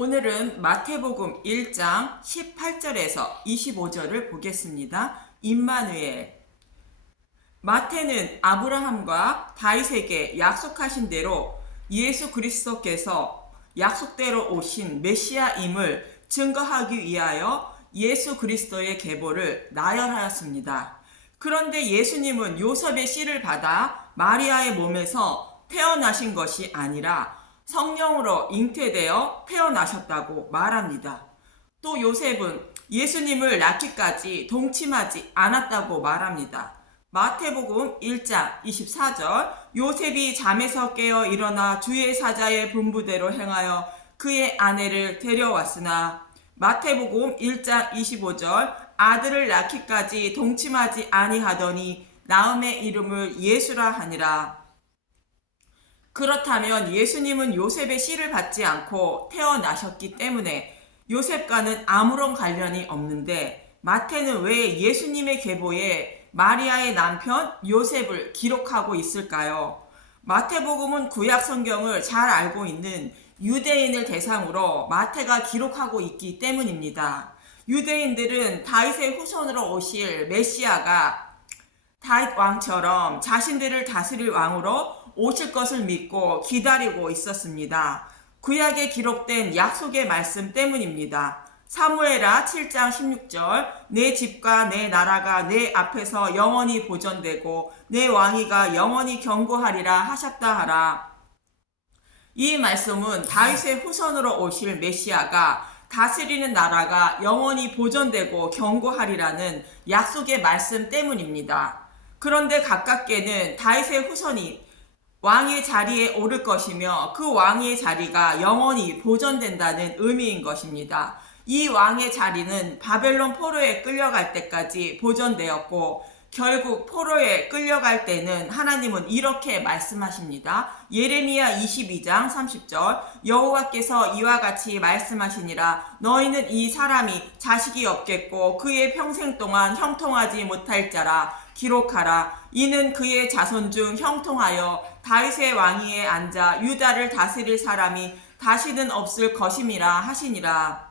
오늘은 마태복음 1장 18절에서 25절을 보겠습니다. 임마누엘. 마태는 아브라함과 다윗에게 약속하신 대로 예수 그리스도께서 약속대로 오신 메시아임을 증거하기 위하여 예수 그리스도의 계보를 나열하였습니다. 그런데 예수님은 요셉의 씨를 받아 마리아의 몸에서 태어나신 것이 아니라 성령으로 잉태되어 태어나셨다고 말합니다. 또 요셉은 예수님을 낳기까지 동침하지 않았다고 말합니다. 마태복음 1장 24절 요셉이 잠에서 깨어 일어나 주의 사자의 분부대로 행하여 그의 아내를 데려왔으나 마태복음 1장 25절 아들을 낳기까지 동침하지 아니하더니 낳음의 이름을 예수라 하니라. 그렇다면 예수님은 요셉의 씨를 받지 않고 태어나셨기 때문에 요셉과는 아무런 관련이 없는데 마태는 왜 예수님의 계보에 마리아의 남편 요셉을 기록하고 있을까요? 마태복음은 구약 성경을 잘 알고 있는 유대인을 대상으로 마태가 기록하고 있기 때문입니다. 유대인들은 다윗의 후손으로 오실 메시아가 다윗 왕처럼 자신들을 다스릴 왕으로 오실 것을 믿고 기다리고 있었습니다. 구약에 기록된 약속의 말씀 때문입니다. 사무엘하 7장 16절 내 집과 내 나라가 내 앞에서 영원히 보존되고 내 왕위가 영원히 경고하리라 하셨다 하라. 이 말씀은 다윗의 후손으로 오실 메시아가 다스리는 나라가 영원히 보존되고 경고하리라는 약속의 말씀 때문입니다. 그런데 가깝게는 다윗의 후손이 왕의 자리에 오를 것이며 그 왕의 자리가 영원히 보존된다는 의미인 것입니다. 이 왕의 자리는 바벨론 포로에 끌려갈 때까지 보존되었고 결국 포로에 끌려갈 때는 하나님은 이렇게 말씀하십니다. 예레미야 22장 30절 여호와께서 이와 같이 말씀하시니라 너희는 이 사람이 자식이 없겠고 그의 평생 동안 형통하지 못할 자라 기록하라. 이는 그의 자손 중 형통하여 다윗의 왕위에 앉아 유다를 다스릴 사람이 다시는 없을 것임이라 하시니라.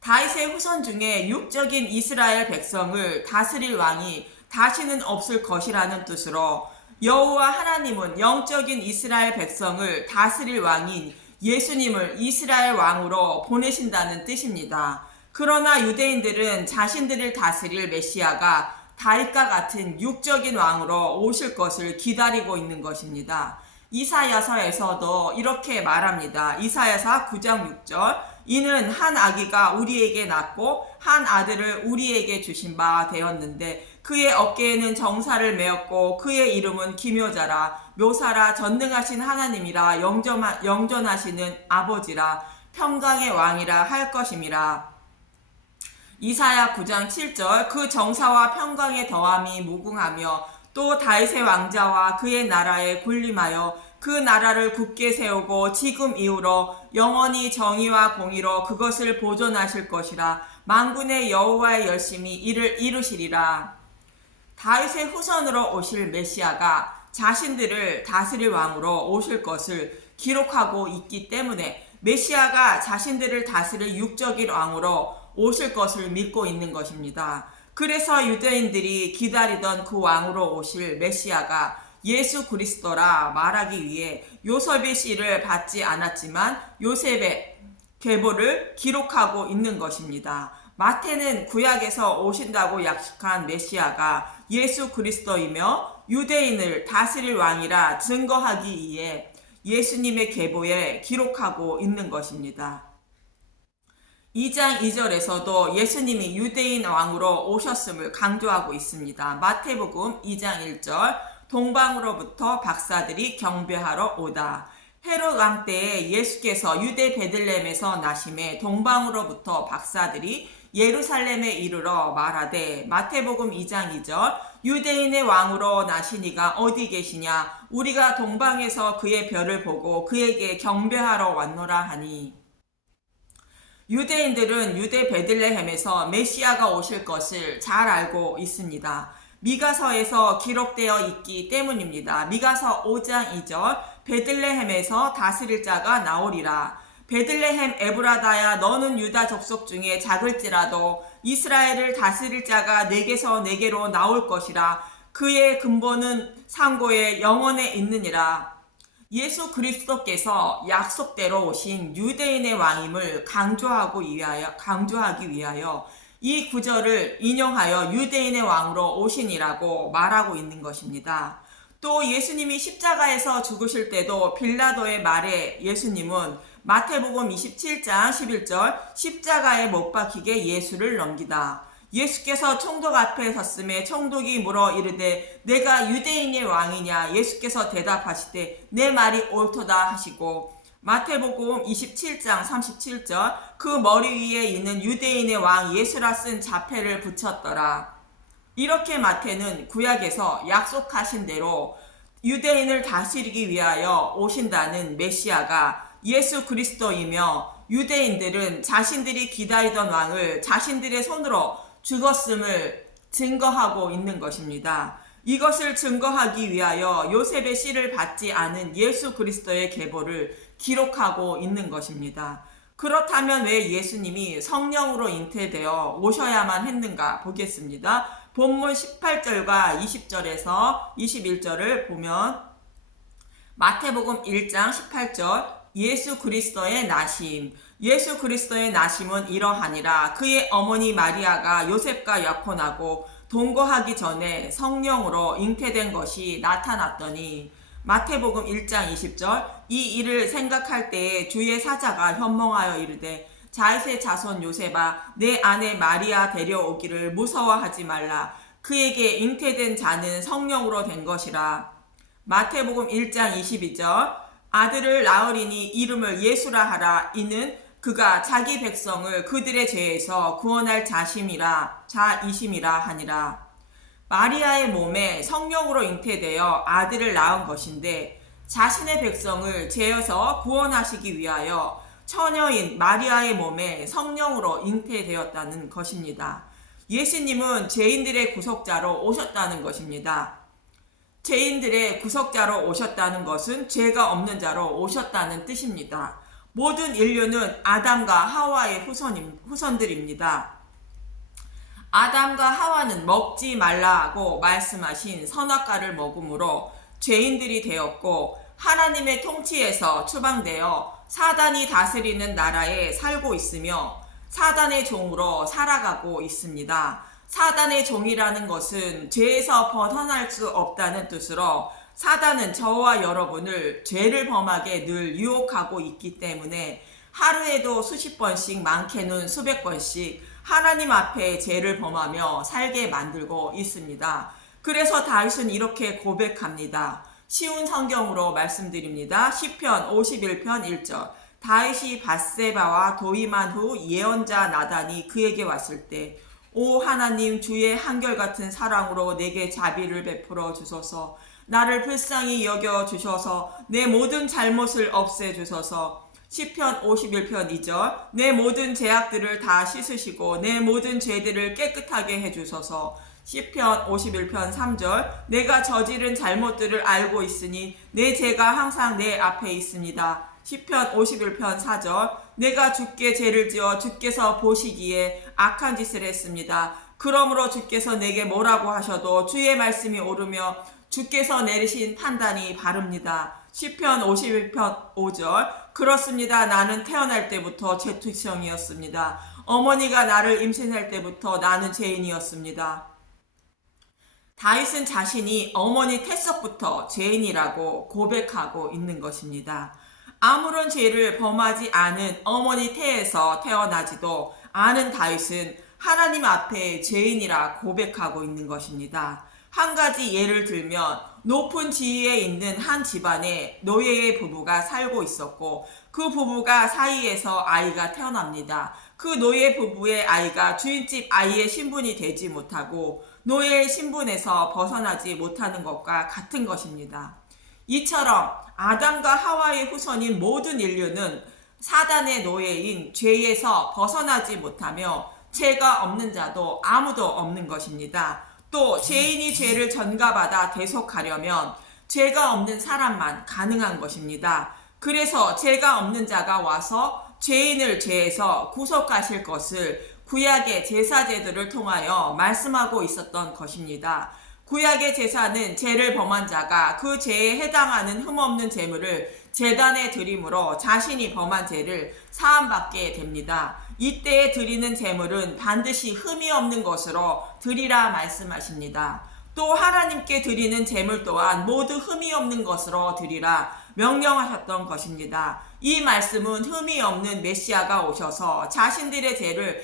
다윗의 후손 중에 육적인 이스라엘 백성을 다스릴 왕이 다시는 없을 것이라는 뜻으로 여호와 하나님은 영적인 이스라엘 백성을 다스릴 왕인 예수님을 이스라엘 왕으로 보내신다는 뜻입니다. 그러나 유대인들은 자신들을 다스릴 메시아가 다윗과 같은 육적인 왕으로 오실 것을 기다리고 있는 것입니다. 이사야서에서도 이렇게 말합니다. 이사야서 9장 6절 이는 한 아기가 우리에게 낳고 한 아들을 우리에게 주신 바 되었는데 그의 어깨에는 정사를 메었고 그의 이름은 기묘자라 묘사라 전능하신 하나님이라 영존하시는 아버지라 평강의 왕이라 할 것임이라. 이사야 9장 7절 그 정사와 평강의 더함이 무궁하며 또 다윗의 왕자와 그의 나라에 군림하여 그 나라를 굳게 세우고 지금 이후로 영원히 정의와 공의로 그것을 보존하실 것이라 만군의 여호와의 열심히 이를 이루시리라. 다윗의 후손으로 오실 메시아가 자신들을 다스릴 왕으로 오실 것을 기록하고 있기 때문에 메시아가 자신들을 다스릴 육적인 왕으로 오실 것을 믿고 있는 것입니다. 그래서 유대인들이 기다리던 그 왕으로 오실 메시아가 예수 그리스도라 말하기 위해 요셉의 씨를 받지 않았지만 요셉의 계보를 기록하고 있는 것입니다. 마태는 구약에서 오신다고 약속한 메시아가 예수 그리스도이며 유대인을 다스릴 왕이라 증거하기 위해 예수님의 계보에 기록하고 있는 것입니다. 2장 2절에서도 예수님이 유대인 왕으로 오셨음을 강조하고 있습니다. 마태복음 2장 1절 동방으로부터 박사들이 경배하러 오다. 헤롯 왕 때에 예수께서 유대 베들레헴에서 나심에 동방으로부터 박사들이 예루살렘에 이르러 말하되 마태복음 2장 2절 유대인의 왕으로 나시니가 어디 계시냐 우리가 동방에서 그의 별을 보고 그에게 경배하러 왔노라 하니. 유대인들은 유대 베들레헴에서 메시아가 오실 것을 잘 알고 있습니다. 미가서에서 기록되어 있기 때문입니다. 미가서 5장 2절 베들레헴에서 다스릴 자가 나오리라. 베들레헴 에브라다야, 너는 유다 족속 중에 작을지라도 이스라엘을 다스릴 자가 내게서 내게로 나올 것이라. 그의 근본은 상고의 영원에 있느니라. 예수 그리스도께서 약속대로 오신 유대인의 왕임을 강조하기 위하여 이 구절을 인용하여 유대인의 왕으로 오시니라고 말하고 있는 것입니다. 또 예수님이 십자가에서 죽으실 때도 빌라도의 말에 예수님은 마태복음 27장 11절 십자가에 못 박히게 예수를 넘기다. 예수께서 총독 앞에 섰음에 총독이 물어 이르되 내가 유대인의 왕이냐? 예수께서 대답하시되 내 말이 옳도다 하시고, 마태복음 27장 37절 그 머리 위에 있는 유대인의 왕 예수라 쓴 자패를 붙였더라. 이렇게 마태는 구약에서 약속하신 대로 유대인을 다스리기 위하여 오신다는 메시아가 예수 그리스도이며, 유대인들은 자신들이 기다리던 왕을 자신들의 손으로 죽었음을 증거하고 있는 것입니다. 이것을 증거하기 위하여 요셉의 씨를 받지 않은 예수 그리스도의 계보를 기록하고 있는 것입니다. 그렇다면 왜 예수님이 성령으로 잉태되어 오셔야만 했는가 보겠습니다. 본문 18절과 20절에서 21절을 보면 마태복음 1장 18절 예수 그리스도의 나심. 예수 그리스도의 나심은 이러하니라. 그의 어머니 마리아가 요셉과 약혼하고 동거하기 전에 성령으로 잉태된 것이 나타났더니. 마태복음 1장 20절 이 일을 생각할 때에 주의 사자가 현몽하여 이르되 다윗의 자손 요셉아, 내 아내 마리아 데려오기를 무서워하지 말라. 그에게 잉태된 자는 성령으로 된 것이라. 마태복음 1장 22절 아들을 낳으리니 이름을 예수라 하라. 이는 그가 자기 백성을 그들의 죄에서 구원할 자이심이라 하니라. 마리아의 몸에 성령으로 잉태되어 아들을 낳은 것인데, 자신의 백성을 죄에서 구원하시기 위하여 처녀인 마리아의 몸에 성령으로 잉태되었다는 것입니다. 예수님은 죄인들의 구속자로 오셨다는 것입니다. 죄인들의 구속자로 오셨다는 것은 죄가 없는 자로 오셨다는 뜻입니다. 모든 인류는 아담과 하와의 후손들입니다. 아담과 하와는 먹지 말라고 말씀하신 선악과를 먹음으로 죄인들이 되었고, 하나님의 통치에서 추방되어 사단이 다스리는 나라에 살고 있으며 사단의 종으로 살아가고 있습니다. 사단의 종이라는 것은 죄에서 벗어날 수 없다는 뜻으로, 사단은 저와 여러분을 죄를 범하게 늘 유혹하고 있기 때문에 하루에도 수십 번씩, 많게는 수백 번씩 하나님 앞에 죄를 범하며 살게 만들고 있습니다. 그래서 다윗은 이렇게 고백합니다. 쉬운 성경으로 말씀드립니다. 시편 51편 1절 다윗이 밧세바와 도임한 후 예언자 나단이 그에게 왔을 때, 오 하나님, 주의 한결같은 사랑으로 내게 자비를 베풀어 주소서. 나를 불쌍히 여겨 주셔서 내 모든 잘못을 없애 주소서. 시편 51편 2절 내 모든 죄악들을 다 씻으시고 내 모든 죄들을 깨끗하게 해주소서. 시편 51편 3절 내가 저지른 잘못들을 알고 있으니 내 죄가 항상 내 앞에 있습니다. 시편 51편 4절 내가 주께 죄를 지어 주께서 보시기에 악한 짓을 했습니다. 그러므로 주께서 내게 뭐라고 하셔도 주의 말씀이 옳으며 주께서 내리신 판단이 바릅니다. 시편 51편 5절 그렇습니다. 나는 태어날 때부터 죄투성이었습니다. 어머니가 나를 임신할 때부터 나는 죄인이었습니다. 다윗은 자신이 어머니 태석부터 죄인이라고 고백하고 있는 것입니다. 아무런 죄를 범하지 않은 어머니 태에서 태어나지도 않은 다윗은 하나님 앞에 죄인이라 고백하고 있는 것입니다. 한 가지 예를 들면, 높은 지위에 있는 한 집안에 노예의 부부가 살고 있었고, 그 부부가 사이에서 아이가 태어납니다. 그 노예 부부의 아이가 주인집 아이의 신분이 되지 못하고 노예의 신분에서 벗어나지 못하는 것과 같은 것입니다. 이처럼 아담과 하와의 후손인 모든 인류는 사단의 노예인 죄에서 벗어나지 못하며 죄가 없는 자도 아무도 없는 것입니다. 또 죄인이 죄를 전가받아 대속하려면 죄가 없는 사람만 가능한 것입니다. 그래서 죄가 없는 자가 와서 죄인을 죄에서 구속하실 것을 구약의 제사제도를 통하여 말씀하고 있었던 것입니다. 구약의 제사는 죄를 범한 자가 그 죄에 해당하는 흠없는 제물을 제단에 드림으로 자신이 범한 죄를 사함받게 됩니다. 이때에 드리는 제물은 반드시 흠이 없는 것으로 드리라 말씀하십니다. 또 하나님께 드리는 제물 또한 모두 흠이 없는 것으로 드리라 명령하셨던 것입니다. 이 말씀은 흠이 없는 메시아가 오셔서 자신들의 죄를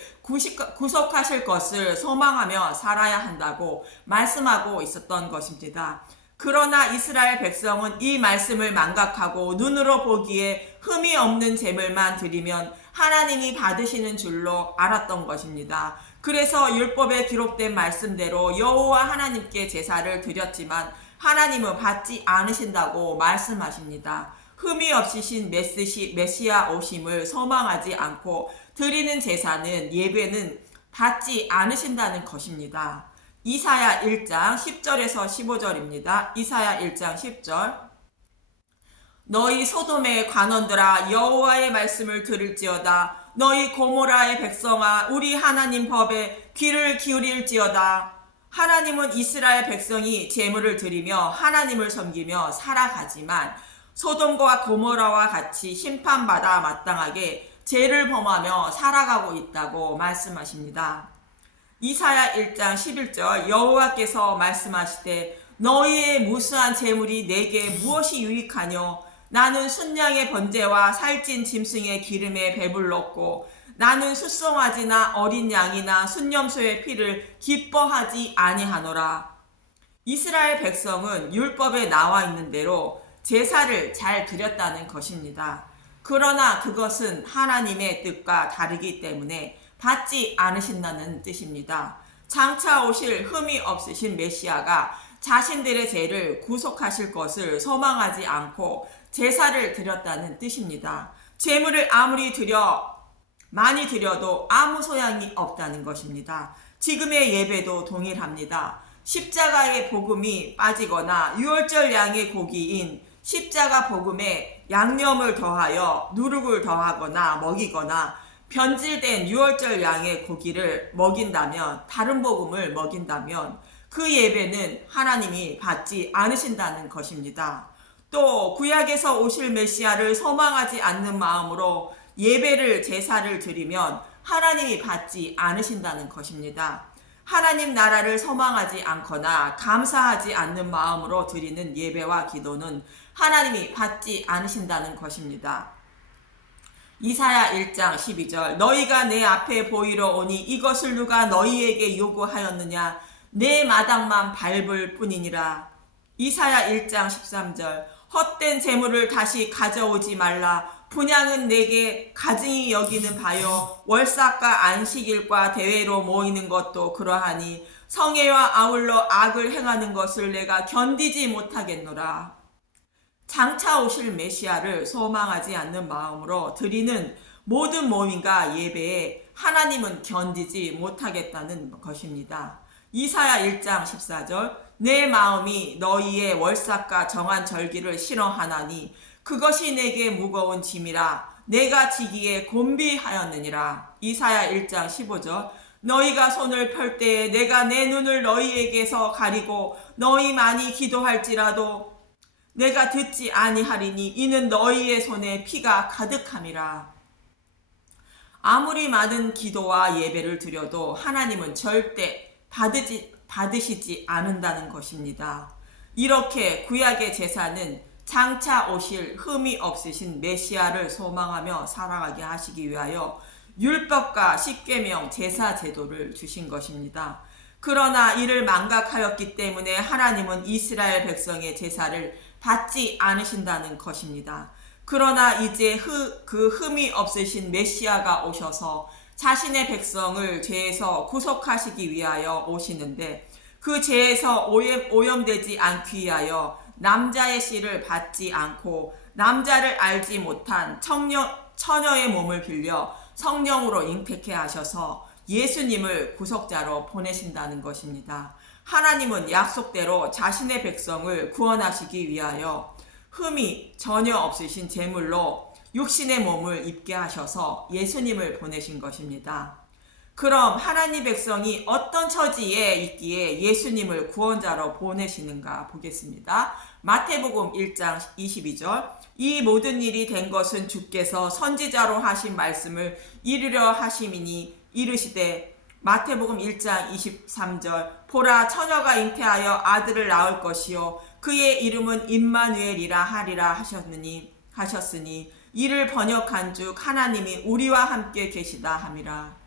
구속하실 것을 소망하며 살아야 한다고 말씀하고 있었던 것입니다. 그러나 이스라엘 백성은 이 말씀을 망각하고 눈으로 보기에 흠이 없는 제물만 드리면 하나님이 받으시는 줄로 알았던 것입니다. 그래서 율법에 기록된 말씀대로 여호와 하나님께 제사를 드렸지만 하나님은 받지 않으신다고 말씀하십니다. 흠이 없으신 메시아 오심을 소망하지 않고 드리는 제사는 예배는 받지 않으신다는 것입니다. 이사야 1장 10절에서 15절입니다. 이사야 1장 10절. 너희 소돔의 관원들아 여호와의 말씀을 들을지어다. 너희 고모라의 백성아 우리 하나님 법에 귀를 기울일지어다. 하나님은 이스라엘 백성이 제물을 드리며 하나님을 섬기며 살아가지만 소돔과 고모라와 같이 심판받아 마땅하게 죄를 범하며 살아가고 있다고 말씀하십니다. 이사야 1장 11절 여호와께서 말씀하시되 너희의 무수한 재물이 내게 무엇이 유익하뇨? 나는 순양의 번제와 살찐 짐승의 기름에 배불렀고 나는 숫송아지나 어린 양이나 순염소의 피를 기뻐하지 아니하노라. 이스라엘 백성은 율법에 나와 있는 대로 제사를 잘 드렸다는 것입니다. 그러나 그것은 하나님의 뜻과 다르기 때문에 받지 않으신다는 뜻입니다. 장차 오실 흠이 없으신 메시아가 자신들의 죄를 구속하실 것을 소망하지 않고 제사를 드렸다는 뜻입니다. 제물을 아무리 많이 드려도 아무 소양이 없다는 것입니다. 지금의 예배도 동일합니다. 십자가의 복음이 빠지거나 유월절 양의 고기인 십자가 복음에 양념을 더하여 누룩을 더하거나 먹이거나 변질된 유월절 양의 고기를 먹인다면, 다른 복음을 먹인다면 그 예배는 하나님이 받지 않으신다는 것입니다. 또 구약에서 오실 메시아를 소망하지 않는 마음으로 예배를 제사를 드리면 하나님이 받지 않으신다는 것입니다. 하나님 나라를 소망하지 않거나 감사하지 않는 마음으로 드리는 예배와 기도는 하나님이 받지 않으신다는 것입니다. 이사야 1장 12절 너희가 내 앞에 보이러 오니 이것을 누가 너희에게 요구하였느냐? 내 마당만 밟을 뿐이니라. 이사야 1장 13절 헛된 재물을 다시 가져오지 말라. 분향은 내게 가증히 여기는 바요 월삭과 안식일과 대회로 모이는 것도 그러하니 성회와 아울러 악을 행하는 것을 내가 견디지 못하겠노라. 장차 오실 메시아를 소망하지 않는 마음으로 드리는 모든 모임과 예배에 하나님은 견디지 못하겠다는 것입니다. 이사야 1장 14절 내 마음이 너희의 월삭과 정한 절기를 싫어하나니 그것이 내게 무거운 짐이라 내가 지기에 곤비하였느니라. 이사야 1장 15절 너희가 손을 펼 때에 내가 내 눈을 너희에게서 가리고 너희 많이 기도할지라도 내가 듣지 아니하리니 이는 너희의 손에 피가 가득함이라. 아무리 많은 기도와 예배를 드려도 하나님은 절대 받으시지 않는다는 것입니다. 이렇게 구약의 제사는 장차 오실 흠이 없으신 메시아를 소망하며 살아가게 하시기 위하여 율법과 십계명 제사 제도를 주신 것입니다. 그러나 이를 망각하였기 때문에 하나님은 이스라엘 백성의 제사를 받지 않으신다는 것입니다. 그러나 이제 그 흠이 없으신 메시아가 오셔서 자신의 백성을 죄에서 구속하시기 위하여 오시는데 그 죄에서 오염되지 않기 위하여 남자의 씨를 받지 않고 남자를 알지 못한 처녀의 몸을 빌려 성령으로 잉태케 하셔서 예수님을 구속자로 보내신다는 것입니다. 하나님은 약속대로 자신의 백성을 구원하시기 위하여 흠이 전혀 없으신 제물로 육신의 몸을 입게 하셔서 예수님을 보내신 것입니다. 그럼 하나님 백성이 어떤 처지에 있기에 예수님을 구원자로 보내시는가 보겠습니다. 마태복음 1장 22절. 이 모든 일이 된 것은 주께서 선지자로 하신 말씀을 이루려 하심이니 이르시되, 마태복음 1장 23절. 보라, 처녀가 잉태하여 아들을 낳을 것이요 그의 이름은 임마누엘이라 하리라 하셨으니 이를 번역한 즉 하나님이 우리와 함께 계시다 함이라.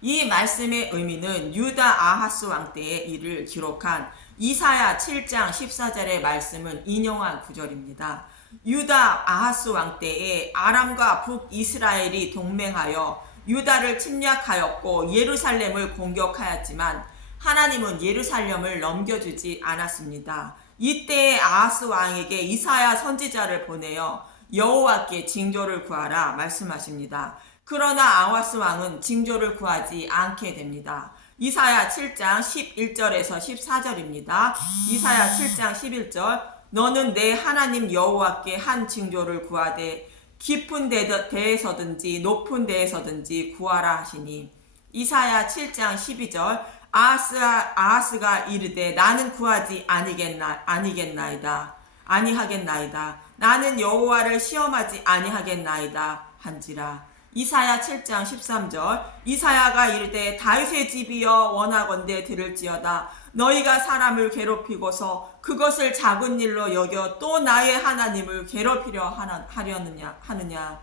이 말씀의 의미는 유다 아하스 왕 때의 일을 기록한 이사야 7장 14절의 말씀을 인용한 구절입니다. 유다 아하스 왕 때에 아람과 북이스라엘이 동맹하여 유다를 침략하였고 예루살렘을 공격하였지만 하나님은 예루살렘을 넘겨주지 않았습니다. 이때에 아하스 왕에게 이사야 선지자를 보내어 여호와께 징조를 구하라 말씀하십니다. 그러나 아하스 왕은 징조를 구하지 않게 됩니다. 이사야 7장 11절에서 14절입니다. 이사야 7장 11절. 너는 내 하나님 여호와께 한 징조를 구하되 깊은 데에서든지 높은 데에서든지 구하라 하시니. 이사야 7장 12절. 아하스가 이르되 나는 구하지 아니하겠나이다. 나는 여호와를 시험하지 아니하겠나이다 한지라. 이사야 7장 13절. 이사야가 이르되 다윗의 집이여 원하건대 들을지어다. 너희가 사람을 괴롭히고서 그것을 작은 일로 여겨 또 나의 하나님을 괴롭히려 하느냐.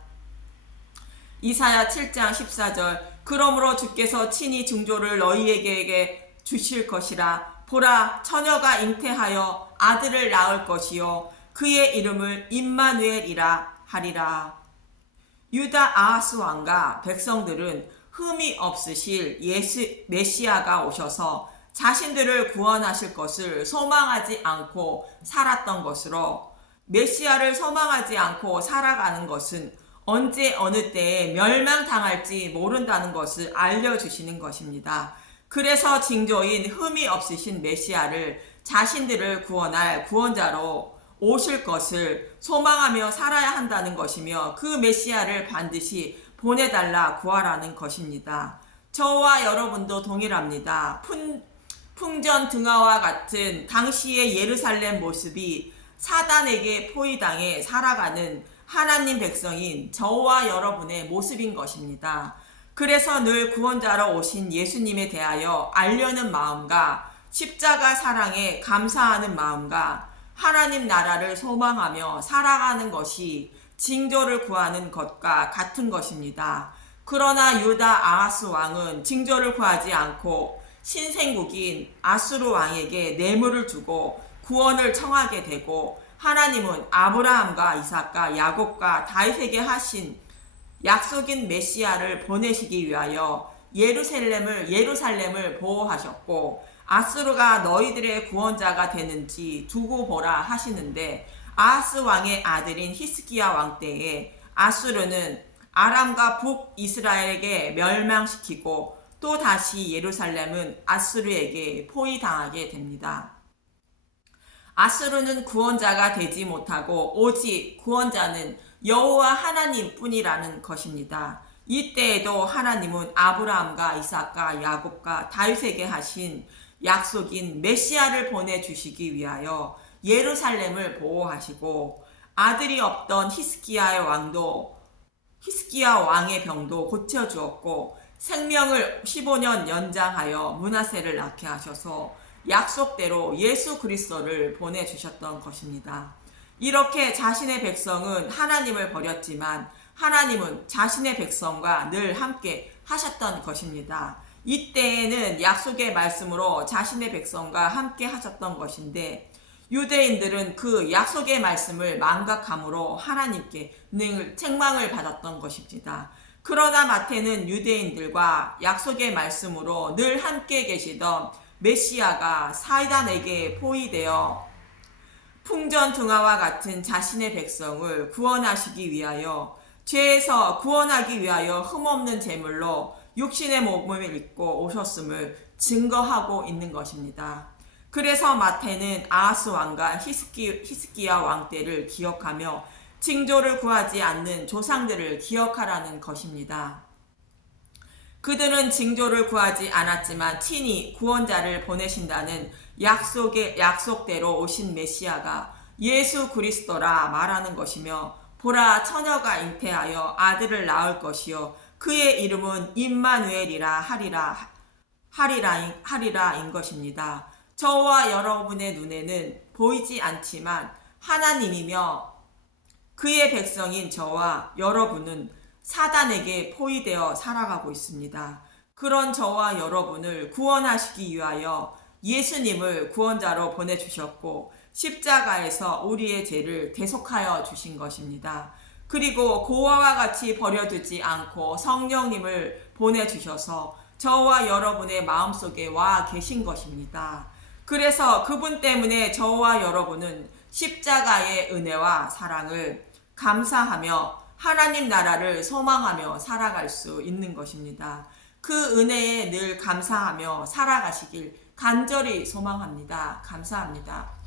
이사야 7장 14절. 그러므로 주께서 친히 징조를 너희에게 주실 것이라. 보라, 처녀가 잉태하여 아들을 낳을 것이요 그의 이름을 임마누엘이라 하리라. 유다 아하스 왕과 백성들은 흠이 없으실 메시아가 오셔서 자신들을 구원하실 것을 소망하지 않고 살았던 것으로, 메시아를 소망하지 않고 살아가는 것은 언제 어느 때에 멸망당할지 모른다는 것을 알려주시는 것입니다. 그래서 징조인 흠이 없으신 메시아를 자신들을 구원할 구원자로 오실 것을 소망하며 살아야 한다는 것이며 그 메시아를 반드시 보내달라 구하라는 것입니다. 저와 여러분도 동일합니다. 풍전등화와 같은 당시의 예루살렘 모습이 사단에게 포위당해 살아가는 하나님 백성인 저와 여러분의 모습인 것입니다. 그래서 늘 구원자로 오신 예수님에 대하여 알려는 마음과 십자가 사랑에 감사하는 마음과 하나님 나라를 소망하며 살아가는 것이 징조를 구하는 것과 같은 것입니다. 그러나 유다 아하스 왕은 징조를 구하지 않고 신생국인 아수르 왕에게 뇌물을 주고 구원을 청하게 되고, 하나님은 아브라함과 이삭과 야곱과 다윗에게 하신 약속인 메시아를 보내시기 위하여 예루살렘을 보호하셨고, 아수르가 너희들의 구원자가 되는지 두고 보라 하시는데, 아하스 왕의 아들인 히스기야 왕 때에 아수르는 아람과 북이스라엘에게 멸망시키고 또 다시 예루살렘은 아수르에게 포위당하게 됩니다. 아수르는 구원자가 되지 못하고 오직 구원자는 여호와 하나님 뿐이라는 것입니다. 이때에도 하나님은 아브라함과 이삭과 야곱과 다윗에게 하신 약속인 메시아를 보내주시기 위하여 예루살렘을 보호하시고, 아들이 없던 히스기야 왕의 병도 고쳐주었고, 생명을 15년 연장하여 므낫세를 낳게 하셔서 약속대로 예수 그리스도를 보내주셨던 것입니다. 이렇게 자신의 백성은 하나님을 버렸지만 하나님은 자신의 백성과 늘 함께 하셨던 것입니다. 이때에는 약속의 말씀으로 자신의 백성과 함께 하셨던 것인데, 유대인들은 그 약속의 말씀을 망각함으로 하나님께 늘 책망을 받았던 것입니다. 그러나 마태는 유대인들과 약속의 말씀으로 늘 함께 계시던 메시아가 사단에게 포위되어 풍전등화와 같은 자신의 백성을 구원하시기 위하여, 죄에서 구원하기 위하여 흠없는 제물로 육신의 몸을 입고 오셨음을 증거하고 있는 것입니다. 그래서 마태는 아하스 왕과 히스기야 왕 때를 기억하며 징조를 구하지 않는 조상들을 기억하라는 것입니다. 그들은 징조를 구하지 않았지만 친히 구원자를 보내신다는 약속대로 오신 메시아가 예수 그리스도라 말하는 것이며, 보라, 처녀가 잉태하여 아들을 낳을 것이요 그의 이름은 임마누엘이라 하리라인 것입니다. 저와 여러분의 눈에는 보이지 않지만 하나님이며 그의 백성인 저와 여러분은 사단에게 포위되어 살아가고 있습니다. 그런 저와 여러분을 구원하시기 위하여 예수님을 구원자로 보내주셨고 십자가에서 우리의 죄를 대속하여 주신 것입니다. 그리고 고아와 같이 버려두지 않고 성령님을 보내주셔서 저와 여러분의 마음속에 와 계신 것입니다. 그래서 그분 때문에 저와 여러분은 십자가의 은혜와 사랑을 감사하며 하나님 나라를 소망하며 살아갈 수 있는 것입니다. 그 은혜에 늘 감사하며 살아가시길 간절히 소망합니다. 감사합니다.